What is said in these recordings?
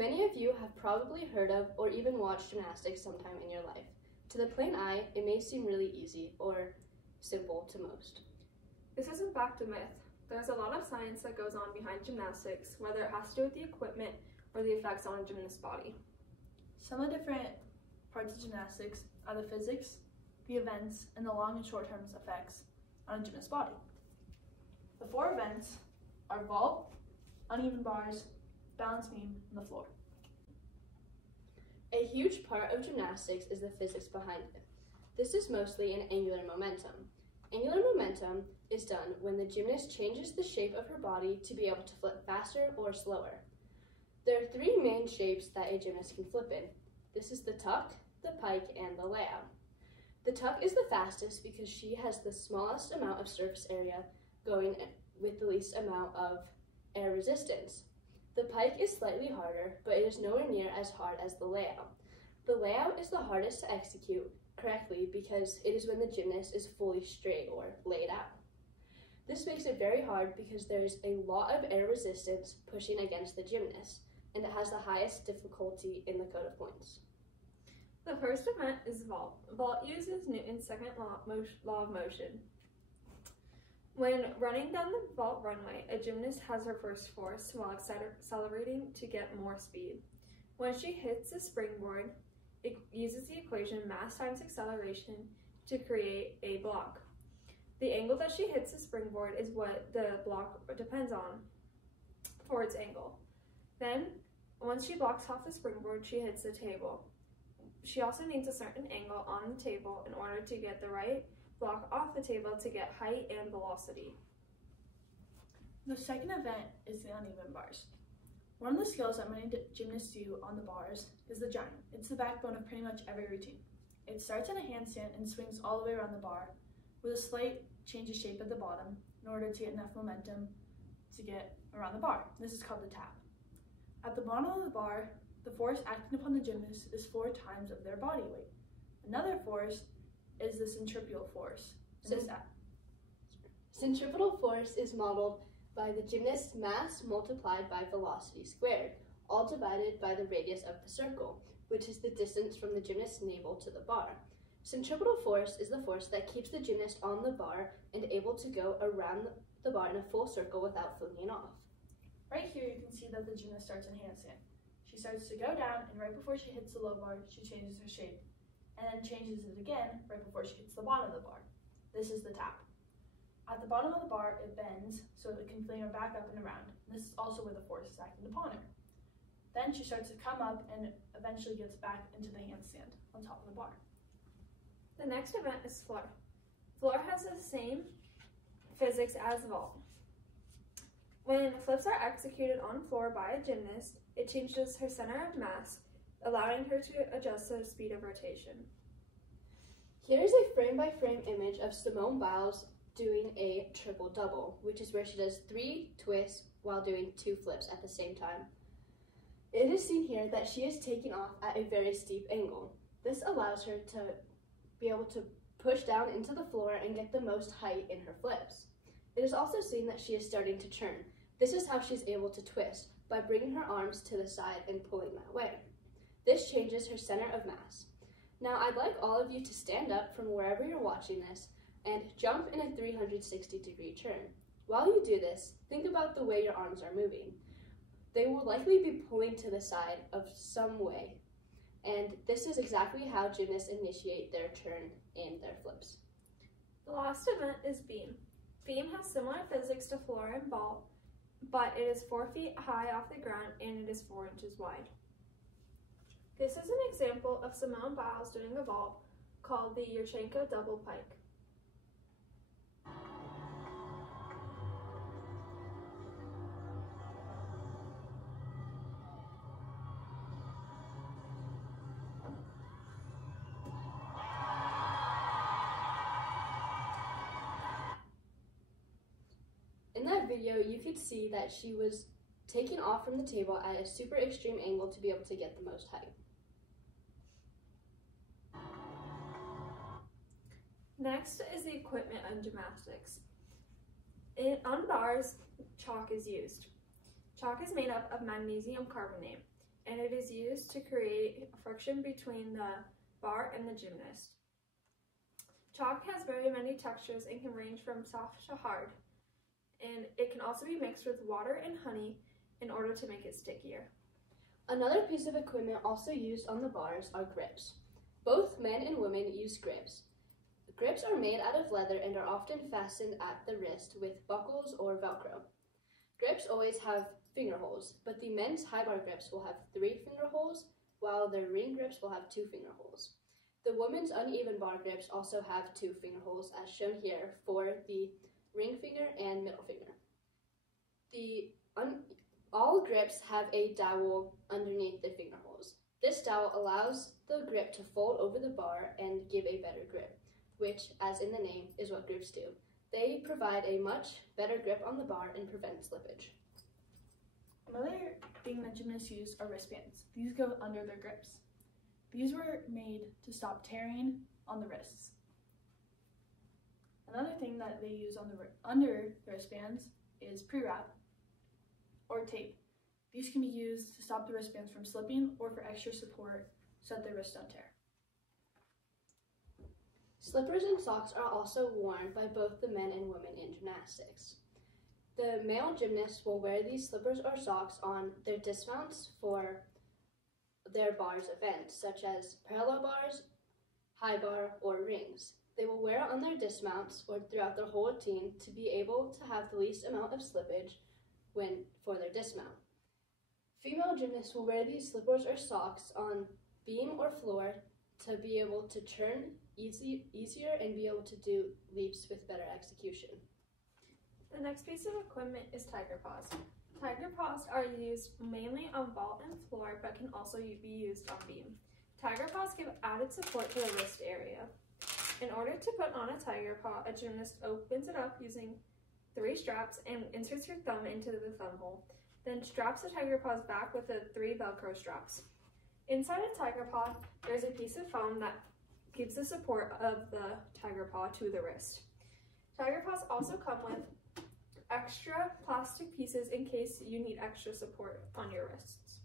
Many of you have probably heard of or even watched gymnastics sometime in your life. To the plain eye, it may seem really easy or simple to most. This is in fact a myth. There's a lot of science that goes on behind gymnastics, whether it has to do with the equipment or the effects on a gymnast's body. Some of the different parts of gymnastics are the physics, the events, and the long and short-term effects on a gymnast's body. The 4 events are vault, uneven bars, balance beam, and the floor. A huge part of gymnastics is the physics behind it. This is mostly an angular momentum. Angular momentum is done when the gymnast changes the shape of her body to be able to flip faster or slower. There are 3 main shapes that a gymnast can flip in. This is the tuck, the pike, and the layout. The tuck is the fastest because she has the smallest amount of surface area going with the least amount of air resistance. The pike is slightly harder, but it is nowhere near as hard as the layout. The layout is the hardest to execute correctly because it is when the gymnast is fully straight or laid out. This makes it very hard because there is a lot of air resistance pushing against the gymnast, and it has the highest difficulty in the code of points. The first event is vault. Vault uses Newton's second law of motion. When running down the vault runway, a gymnast has her first force while accelerating to get more speed. When she hits the springboard, it uses the equation mass times acceleration to create a block. The angle that she hits the springboard is what the block depends on for its angle. Then, once she blocks off the springboard, she hits the table. She also needs a certain angle on the table in order to get the right block off the table to get height and velocity. The second event is the uneven bars. One of the skills that many gymnasts do on the bars is the giant. It's the backbone of pretty much every routine. It starts in a handstand and swings all the way around the bar with a slight change of shape at the bottom in order to get enough momentum to get around the bar. This is called the tap. At the bottom of the bar, the force acting upon the gymnast is 4 times of their body weight. Another force is the centripetal force. Centripetal force is modeled by the gymnast's mass multiplied by velocity squared, all divided by the radius of the circle, which is the distance from the gymnast's navel to the bar. Centripetal force is the force that keeps the gymnast on the bar and able to go around the bar in a full circle without flinging off. Right here you can see that the gymnast starts in handstand. She starts to go down, and right before she hits the low bar, she changes her shape, and then changes it again right before she hits the bottom of the bar. This is the tap. At the bottom of the bar, it bends so it can fling her back up and around. This is also where the force is acting upon her. Then she starts to come up and eventually gets back into the handstand on top of the bar. The next event is floor. Floor has the same physics as vault. When flips are executed on floor by a gymnast, it changes her center of mass, allowing her to adjust to the speed of rotation. Here is a frame-by-frame image of Simone Biles doing a triple-double, which is where she does 3 twists while doing 2 flips at the same time. It is seen here that she is taking off at a very steep angle. This allows her to be able to push down into the floor and get the most height in her flips. It is also seen that she is starting to turn. This is how she's able to twist, by bringing her arms to the side and pulling that way. This changes her center of mass. Now I'd like all of you to stand up from wherever you're watching this and jump in a 360-degree turn. While you do this, think about the way your arms are moving. They will likely be pulling to the side of some way, and this is exactly how gymnasts initiate their turn in their flips. The last event is beam. Beam has similar physics to floor and vault, but it is 4 feet high off the ground and it is 4 inches wide. This is an example of Simone Biles doing a vault called the Yurchenko double pike. In that video, you could see that she was taking off from the table at a super extreme angle to be able to get the most height. Next is the equipment of gymnastics. On bars, chalk is used. Chalk is made up of magnesium carbonate, and it is used to create friction between the bar and the gymnast. Chalk has very many textures and can range from soft to hard, and it can also be mixed with water and honey in order to make it stickier. Another piece of equipment also used on the bars are grips. Both men and women use grips. Grips are made out of leather and are often fastened at the wrist with buckles or Velcro. Grips always have finger holes, but the men's high bar grips will have 3 finger holes, while the ring grips will have 2 finger holes. The women's uneven bar grips also have 2 finger holes, as shown here, for the ring finger and middle finger. All grips have a dowel underneath the finger holes. This dowel allows the grip to fold over the bar and give a better grip, which, as in the name, is what grips do. They provide a much better grip on the bar and prevent slippage. Another thing that gymnasts use are wristbands. These go under their grips. These were made to stop tearing on the wrists. Another thing that they use under the wristbands is pre-wrap or tape. These can be used to stop the wristbands from slipping or for extra support so that the wrists don't tear. Slippers and socks are also worn by both the men and women in gymnastics. The male gymnasts will wear these slippers or socks on their dismounts for their bars events, such as parallel bars, high bar, or rings. They will wear it on their dismounts or throughout their whole routine to be able to have the least amount of slippage for their dismount. Female gymnasts will wear these slippers or socks on beam or floor to be able to turn easier and be able to do leaps with better execution. The next piece of equipment is tiger paws. Tiger paws are used mainly on vault and floor, but can also be used on beam. Tiger paws give added support to the wrist area. In order to put on a tiger paw, a gymnast opens it up using 3 straps and inserts her thumb into the thumb hole, then straps the tiger paws back with the 3 Velcro straps. Inside a tiger paw, there's a piece of foam that gives the support of the tiger paw to the wrist. Tiger paws also come with extra plastic pieces in case you need extra support on your wrists.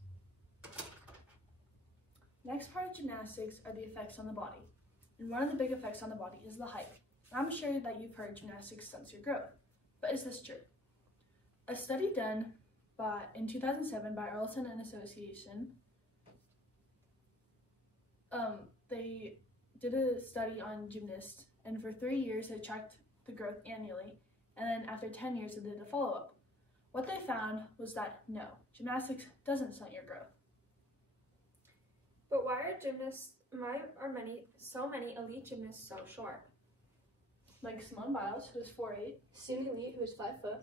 Next part of gymnastics are the effects on the body. And one of the big effects on the body is the height. I'm sure that you've heard gymnastics stunts your growth, but is this true? A study done in 2007 by Arlson and Association, they did a study on gymnasts, and for 3 years they tracked the growth annually, and then after 10 years they did a follow-up. What they found was that no, gymnastics doesn't stunt your growth. But why are so many elite gymnasts so short? Like Simone Biles, who is 4'8", Sumi Lee, who is 5 foot,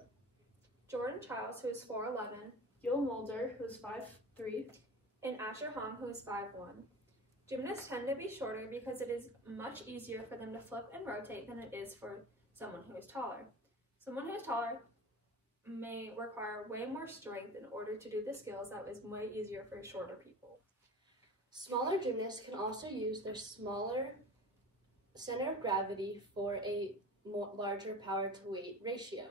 Jordan Childs, who is 4'11", Gil Mulder, who is 5'3", and Asher Hong, who is 5'1". Gymnasts tend to be shorter because it is much easier for them to flip and rotate than it is for someone who is taller. Someone who is taller may require way more strength in order to do the skills that is way easier for shorter people. Smaller gymnasts can also use their smaller center of gravity for a larger power to weight ratio.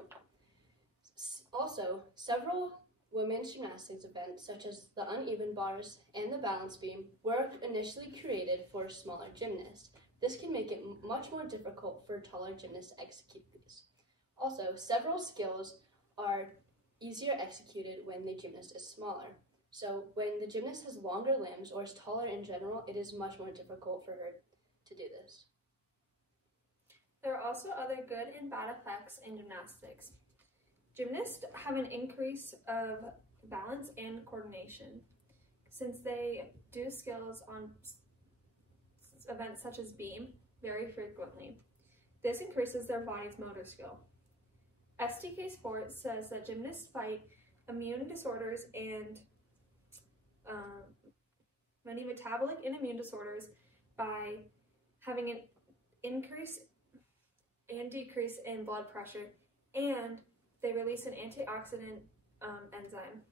Also, several women's gymnastics events, such as the uneven bars and the balance beam, were initially created for smaller gymnasts. This can make it much more difficult for taller gymnasts to execute these. Also, several skills are easier executed when the gymnast is smaller. So when the gymnast has longer limbs or is taller in general, it is much more difficult for her to do this. There are also other good and bad effects in gymnastics. Gymnasts have an increase of balance and coordination since they do skills on events such as beam very frequently. This increases their body's motor skill. STK Sports says that gymnasts fight immune disorders and many metabolic and immune disorders by having an increase and decrease in blood pressure, and they release an antioxidant enzyme.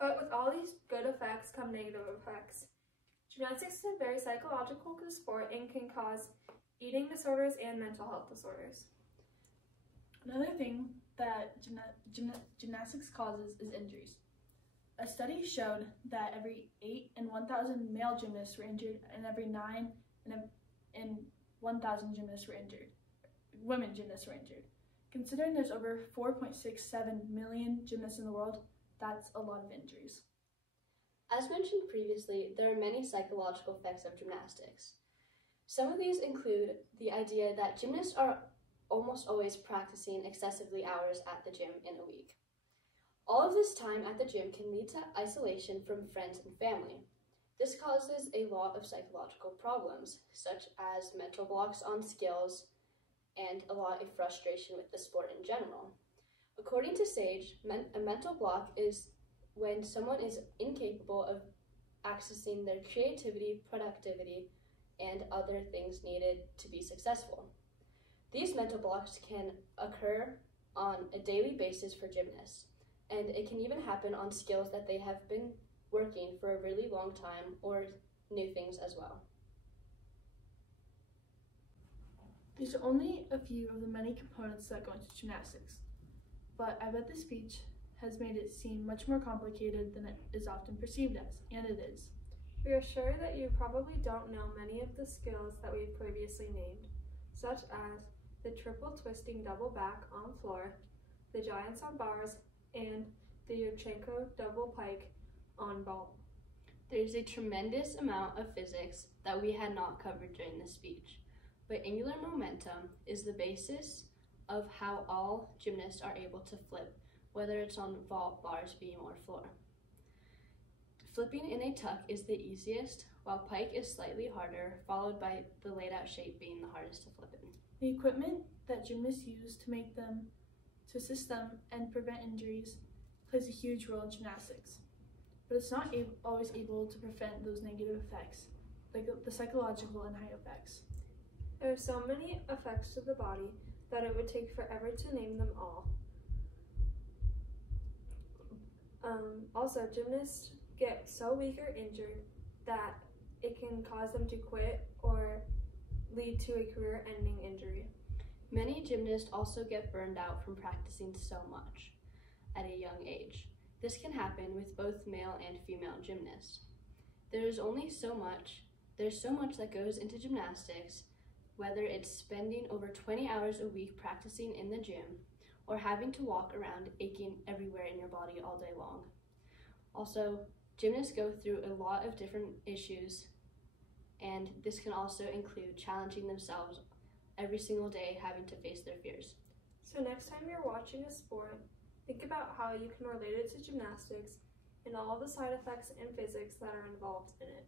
But with all these good effects come negative effects. Gymnastics is a very psychological sport and can cause eating disorders and mental health disorders. Another thing that gymnastics causes is injuries. A study showed that every 8 in 1,000 male gymnasts were injured, and every 9 in 1,000 women gymnasts were injured. Considering there's over 4.67 million gymnasts in the world, that's a lot of injuries. As mentioned previously, there are many psychological effects of gymnastics. Some of these include the idea that gymnasts are almost always practicing excessively hours at the gym in a week. All of this time at the gym can lead to isolation from friends and family. This causes a lot of psychological problems, such as mental blocks on skills and a lot of frustration with the sport in general. According to Sage, a mental block is when someone is incapable of accessing their creativity, productivity, and other things needed to be successful. These mental blocks can occur on a daily basis for gymnasts, and it can even happen on skills that they have been working for a really long time or new things as well. These are only a few of the many components that go into gymnastics, but I bet this speech has made it seem much more complicated than it is often perceived as, and it is. We are sure that you probably don't know many of the skills that we've previously named, such as the triple twisting double back on floor, the giants on bars, and the Yurchenko double pike on ball. There's a tremendous amount of physics that we had not covered during this speech, but angular momentum is the basis of how all gymnasts are able to flip, whether it's on vault, bars, beam, or floor. Flipping in a tuck is the easiest, while pike is slightly harder, followed by the laid out shape being the hardest to flip in. The equipment that gymnasts use to assist them and prevent injuries plays a huge role in gymnastics, but it's not always able to prevent those negative effects, like the psychological and height effects. There are so many effects to the body that it would take forever to name them all. Also, gymnasts get so weak or injured that it can cause them to quit or lead to a career-ending injury. Many gymnasts also get burned out from practicing so much at a young age. This can happen with both male and female gymnasts. There's so much that goes into gymnastics, whether it's spending over 20 hours a week practicing in the gym or having to walk around aching everywhere in your body all day long. Also, gymnasts go through a lot of different issues, and this can also include challenging themselves every single day, having to face their fears. So next time you're watching a sport, think about how you can relate it to gymnastics and all the side effects and physics that are involved in it.